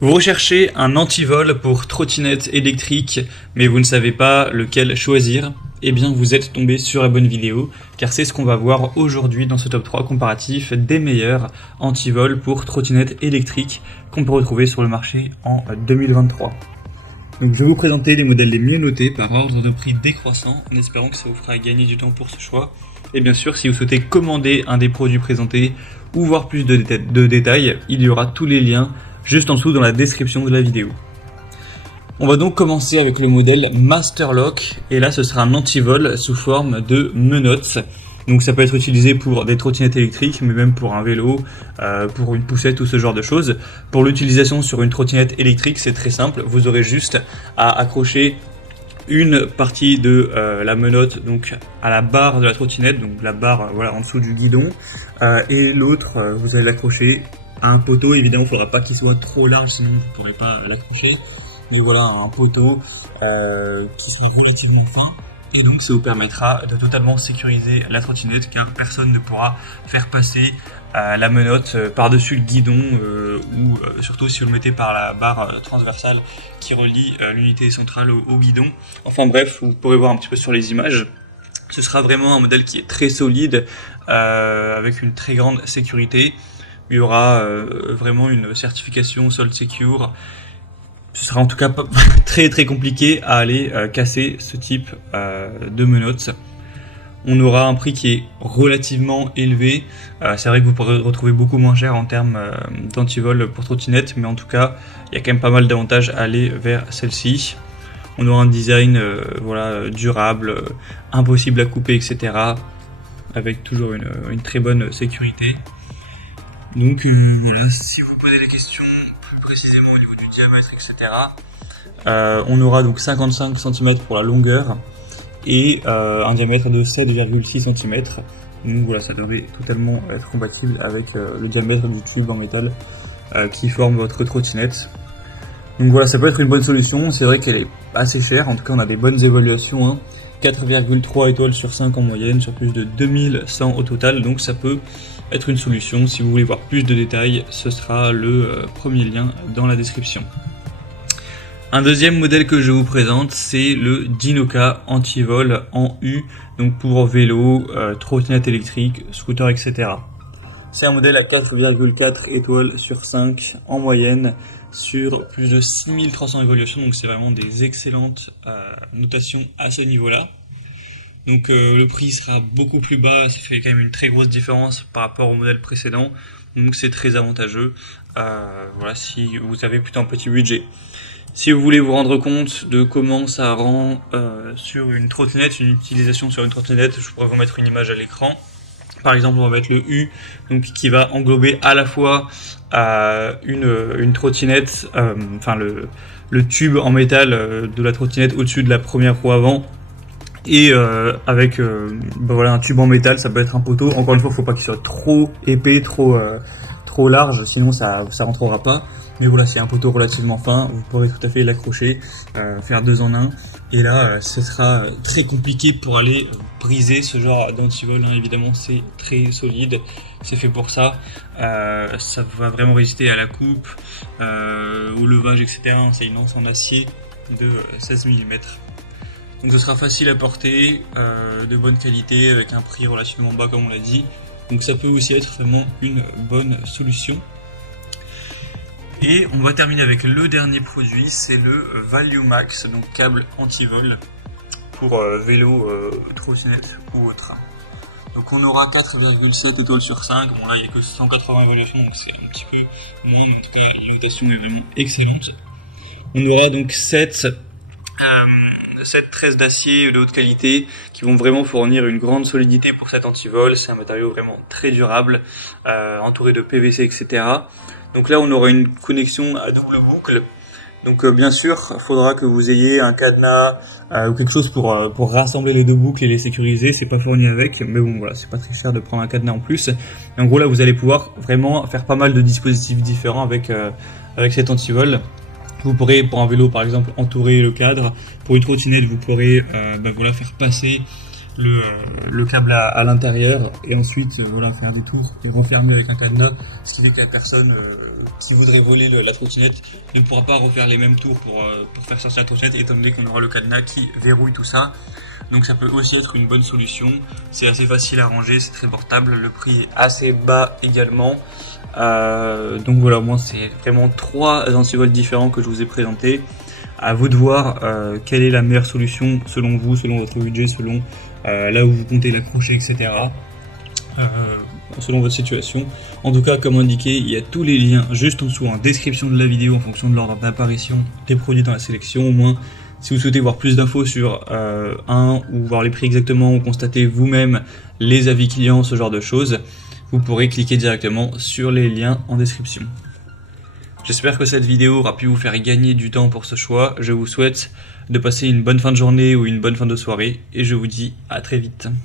Vous recherchez un antivol pour trottinette électrique, mais vous ne savez pas lequel choisir? Eh bien, vous êtes tombé sur la bonne vidéo, car c'est ce qu'on va voir aujourd'hui dans ce top 3 comparatif des meilleurs antivols pour trottinette électrique qu'on peut retrouver sur le marché en 2023. Donc je vais vous présenter les modèles les mieux notés par ordre de prix décroissant, en espérant que ça vous fera gagner du temps pour ce choix. Et bien sûr, si vous souhaitez commander un des produits présentés ou voir plus de détails, il y aura tous les liens juste en dessous dans la description de la vidéo. On va donc commencer avec le modèle Masterlock, et là ce sera un antivol sous forme de menottes. Donc ça peut être utilisé pour des trottinettes électriques, mais même pour un vélo, pour une poussette ou ce genre de choses. Pour l'utilisation sur une trottinette électrique, c'est très simple, vous aurez juste à accrocher une partie de la menotte donc à la barre de la trottinette, donc la barre voilà en dessous du guidon, et l'autre vous allez l'accrocher à un poteau. Évidemment il ne faudra pas qu'il soit trop large, sinon vous ne pourrez pas l'accrocher, mais voilà, un poteau qui soit relativement fin, et donc ça vous permettra de totalement sécuriser la trottinette, car personne ne pourra faire passer la menotte par-dessus le guidon, ou surtout si vous le mettez par la barre transversale qui relie l'unité centrale au guidon. Enfin bref, vous pourrez voir un petit peu sur les images. Ce sera vraiment un modèle qui est très solide, avec une très grande sécurité. Il y aura vraiment une certification Salt Secure. Ce sera en tout cas très très compliqué à aller casser ce type de menottes. On aura un prix qui est relativement élevé. C'est vrai que vous pourrez retrouver beaucoup moins cher en termes d'antivol pour trottinette, mais en tout cas, il y a quand même pas mal d'avantages à aller vers celle-ci. On aura un design voilà, durable, impossible à couper, etc. avec toujours une très bonne sécurité. Donc voilà, si vous posez des questions plus précisément au niveau du diamètre, etc., on aura donc 55 cm pour la longueur et un diamètre de 7,6 cm. Donc voilà, ça devrait totalement être compatible avec le diamètre du tube en métal qui forme votre trottinette. Donc voilà, ça peut être une bonne solution. C'est vrai qu'elle est assez chère, en tout cas on a des bonnes évaluations, hein. 4,3 étoiles sur 5 en moyenne, sur plus de 2100 au total, donc ça peut être une solution. Si vous voulez voir plus de détails, ce sera le premier lien dans la description. Un deuxième modèle que je vous présente, c'est le Dinoka Antivol en U, donc pour vélo, trottinette électrique, scooter, etc. C'est un modèle à 4,4 étoiles sur 5 en moyenne, sur plus de 6300 évaluations, donc c'est vraiment des excellentes notations à ce niveau-là. Donc le prix sera beaucoup plus bas, ça fait quand même une très grosse différence par rapport au modèle précédent, donc c'est très avantageux, voilà, si vous avez plutôt un petit budget. Si vous voulez vous rendre compte de comment ça rend sur une trottinette, une utilisation sur une trottinette, je pourrais vous mettre une image à l'écran. Par exemple, on va mettre le U, donc qui va englober à la fois une trottinette, enfin le tube en métal de la trottinette au-dessus de la première roue avant, et avec voilà, un tube en métal. Ça peut être un poteau. Encore une fois, il ne faut pas qu'il soit trop épais, trop large, sinon ça rentrera pas. Mais voilà, c'est un poteau relativement fin, vous pourrez tout à fait l'accrocher, faire 2 en 1. Et là, ce sera très compliqué pour aller briser ce genre d'antivol, hein. Évidemment, c'est très solide, c'est fait pour ça. Ça va vraiment résister à la coupe, au levage, etc. C'est une anse en acier de 16 mm. Donc ce sera facile à porter, de bonne qualité, avec un prix relativement bas comme on l'a dit. Donc ça peut aussi être vraiment une bonne solution. Et on va terminer avec le dernier produit, c'est le ValueMax, donc câble antivol pour vélo, trottinette ou autre. Donc on aura 4,7 étoiles sur 5, bon là il n'y a que 180 évaluations, donc c'est un petit peu moins, mais en tout cas la notation est vraiment excellente. On aura donc 7 tresses d'acier de haute qualité qui vont vraiment fournir une grande solidité pour cet antivol. C'est un matériau vraiment très durable, entouré de PVC, etc. Donc là on aura une connexion à double boucle. Donc bien sûr, il faudra que vous ayez un cadenas ou quelque chose pour rassembler les deux boucles et les sécuriser. C'est pas fourni avec, mais bon voilà, c'est pas très cher de prendre un cadenas en plus. Et en gros là vous allez pouvoir vraiment faire pas mal de dispositifs différents avec cet antivol. Vous pourrez, pour un vélo par exemple, entourer le cadre. Pour une trottinette, vous pourrez voilà, faire passer le câble à l'intérieur et ensuite voilà, faire des tours et refermer avec un cadenas, ce qui fait que la personne qui voudrait voler la trottinette ne pourra pas refaire les mêmes tours pour faire sortir la trottinette, étant donné qu'on aura le cadenas qui verrouille tout ça. Donc ça peut aussi être une bonne solution, c'est assez facile à ranger, c'est très portable, le prix est assez bas également. Donc voilà, moi c'est vraiment 3 antivols différents que je vous ai présentés. À vous de voir quelle est la meilleure solution selon vous, selon votre budget, selon là où vous comptez l'accrocher, etc. Selon votre situation. En tout cas, comme indiqué, il y a tous les liens juste en dessous en description de la vidéo en fonction de l'ordre d'apparition des produits dans la sélection. Au moins, si vous souhaitez voir plus d'infos sur un ou voir les prix exactement ou constater vous-même les avis clients, ce genre de choses, vous pourrez cliquer directement sur les liens en description. J'espère que cette vidéo aura pu vous faire gagner du temps pour ce choix. Je vous souhaite de passer une bonne fin de journée ou une bonne fin de soirée et je vous dis à très vite.